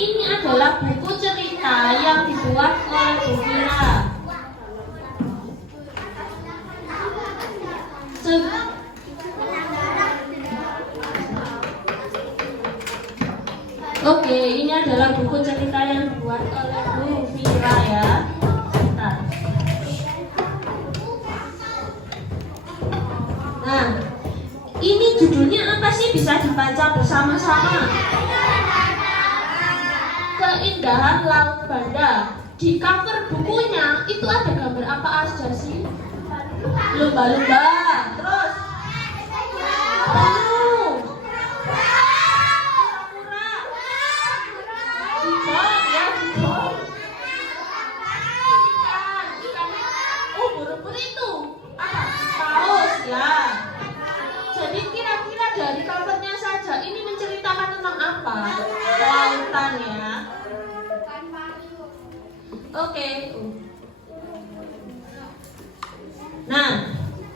Ini adalah buku cerita yang dibuat oleh Bu Fira. Oke, ini adalah buku cerita yang dibuat oleh Bu Fira ya. Bentar. Nah, ini judulnya apa sih? Bisa dibaca bersama-sama. Keindahan Laut Banda. Di cover bukunya itu ada gambar apa aja sih? Lumba-lumba. Terus penyu, kura-kura, dugong ya, dugong. Ikan. Oh, ubur-ubur itu apa? Paus ya. Jadi kira-kira dari covernya saja ini menceritakan tentang apa? Lautan ya. Oke. Nah,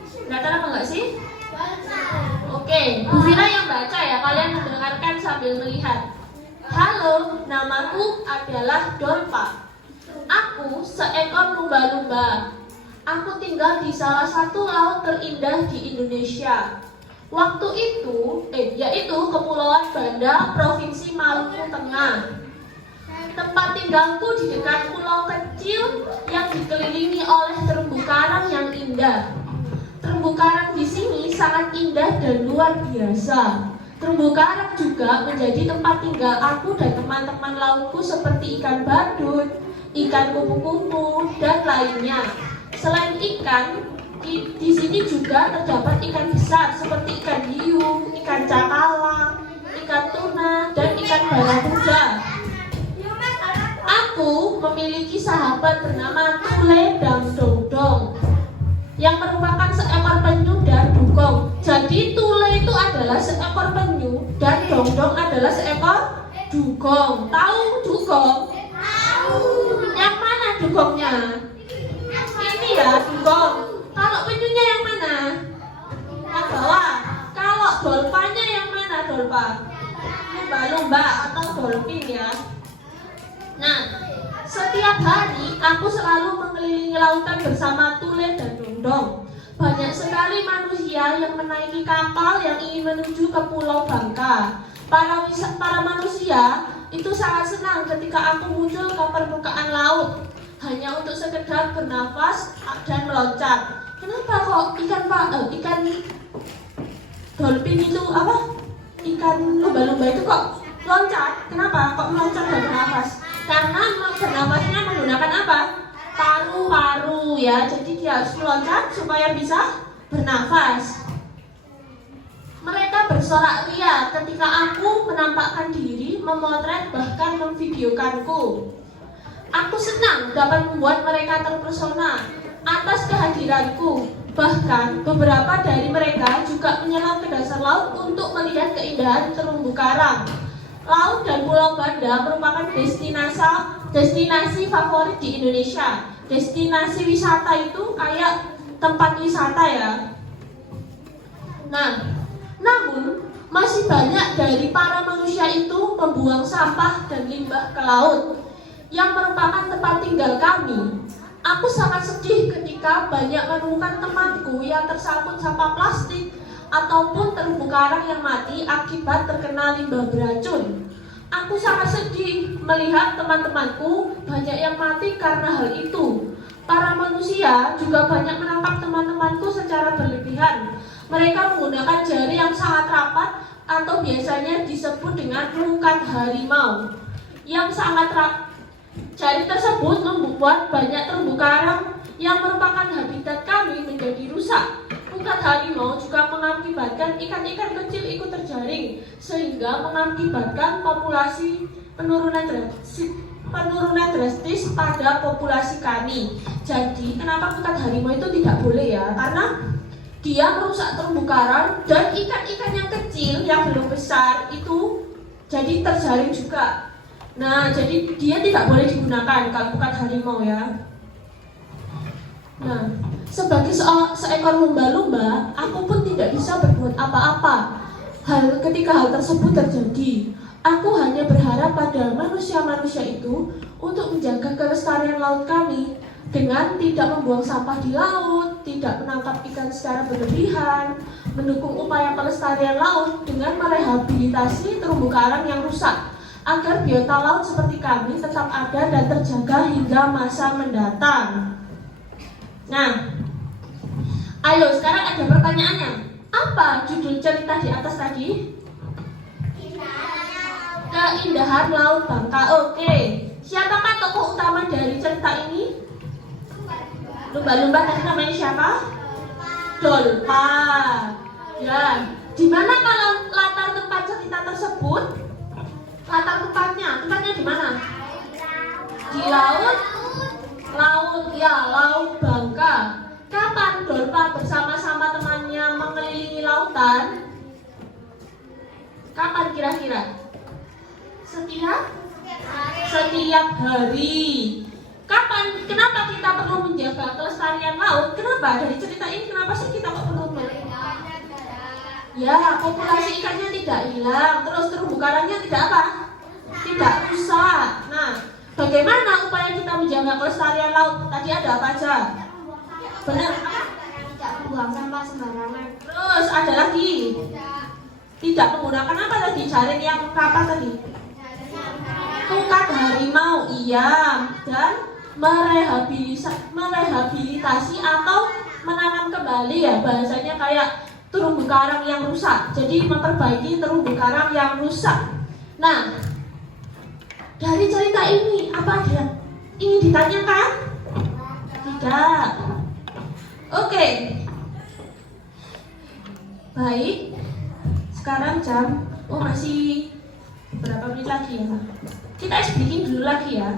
kelihatan apa enggak sih? Oke, Bu Fira yang baca ya, kalian mendengarkan sambil melihat. Halo, namaku adalah Dolpa. Aku seekor lumba-lumba. Aku tinggal di salah satu laut terindah di Indonesia. Waktu itu, yaitu Kepulauan Banda, Provinsi Maluku Tengah. Tempat tinggalku di dekat pulau kecil yang dikelilingi oleh terumbu karang yang indah. Terumbu karang di sini sangat indah dan luar biasa. Terumbu karang juga menjadi tempat tinggal aku dan teman-teman lautku seperti ikan badut, ikan kupu-kupu, dan lainnya. Selain ikan, di sini juga terdapat ikan besar seperti ikan hiu, ikan cakalang, ikan tuna, dan ikan barakuda. Aku memiliki sahabat bernama Tule dan Dongdong yang merupakan seekor penyu dan dugong. Jadi Tule itu adalah seekor penyu dan Dongdong adalah seekor dugong. Tahu dugong? Tahu. Yang mana dugongnya? Ini ya dugong. Kalau penyunya yang mana? Yang bawah. Kalau dolpanya yang mana dolpa? Lumba-lumba atau dolphin ya. Nah, setiap hari aku selalu mengelilingi lautan bersama Tule dan Dongdong. Banyak sekali manusia yang menaiki kapal yang ingin menuju ke Pulau Bangka. Para manusia itu sangat senang ketika aku muncul ke permukaan laut hanya untuk sekedar bernafas dan meloncat. Kenapa kok ikan dolphin itu apa? Ikan lumba-lumba itu kok loncat? Kenapa kok meloncat dan bernafas? Karena bernafasnya menggunakan apa? Paru-paru ya. Jadi dia harus meloncat supaya bisa bernafas. Mereka bersorak ria ketika aku menampakkan diri, memotret bahkan memvideokanku. Aku senang dapat membuat mereka terpesona atas kehadiranku. Bahkan beberapa dari mereka juga menyelam ke dasar laut untuk melihat keindahan terumbu karang. Laut dan Pulau Banda merupakan destinasi favorit di Indonesia. Destinasi wisata itu kayak tempat wisata ya. Nah, namun masih banyak dari para manusia itu membuang sampah dan limbah ke laut yang merupakan tempat tinggal kami. Aku sangat sedih ketika banyak menemukan temanku yang tersangkut sampah plastik ataupun terumbu karang yang mati akibat terkena limbah beracun. Aku sangat sedih melihat teman-temanku banyak yang mati karena hal itu. Para manusia juga banyak menangkap teman-temanku secara berlebihan. Mereka menggunakan jari yang sangat rapat atau biasanya disebut dengan rungkat harimau yang sangat rapat. Jari tersebut membuat banyak terumbu karang yang merupakan habitat kami menjadi rusak. Rungkat harimau juga mengakibatkan ikan-ikan kecil ikut terjaring, sehingga mengakibatkan penurunan drastis pada populasi kami. Jadi kenapa rungkat harimau itu tidak boleh ya? Karena dia merusak terumbu karang dan ikan-ikan yang kecil yang belum besar itu jadi terjaring juga. Nah, jadi dia tidak boleh digunakan kalau rungkat harimau ya. Nah, sebagai seekor lumba-lumba, aku pun tidak bisa berbuat apa-apa ketika hal tersebut terjadi. Aku hanya berharap pada manusia manusia itu untuk menjaga kelestarian laut kami dengan tidak membuang sampah di laut, tidak menangkap ikan secara berlebihan, mendukung upaya pelestarian laut dengan merehabilitasi terumbu karang yang rusak agar biota laut seperti kami tetap ada dan terjaga hingga masa mendatang. Nah, ayo sekarang ada pertanyaannya. Apa judul cerita di atas tadi? Keindahan Laut Bangka. Oke. Siapakah tokoh utama dari cerita ini? Lumba-lumba tadi namanya siapa? Dolpa. Ya. Di mana kalau latar tempat cerita tersebut? Latar tempatnya di mana? Di laut. Laut ya, Laut Bangka. Kapan Dolpa bersama-sama temannya mengelilingi lautan? Kapan kira-kira? Setiap hari. Kapan? Kenapa kita perlu menjaga kelestarian laut? Kenapa? Dari cerita ini kenapa sih kita kok perlu ya, populasi ikannya tidak hilang, terus terumbu karangnya tidak apa? Tidak rusak. Nah, bagaimana upaya kita menjaga kelestarian laut? Tadi ada apa aja? Benar? Tidak membuang sampah sembarangan. Terus ada lagi? Tidak menggunakan apa tadi? Jaring yang apa tadi? Tungkat harimau, iya. Dan merehabilitasi atau menanam kembali ya, bahasanya kayak terumbu karang yang rusak. Jadi memperbaiki terumbu karang yang rusak. Nah, dari cerita ini apa ada yang ingin ditanyakan? Tidak. Oke. Baik. Sekarang masih berapa menit lagi ya? Kita breaking dulu lagi ya.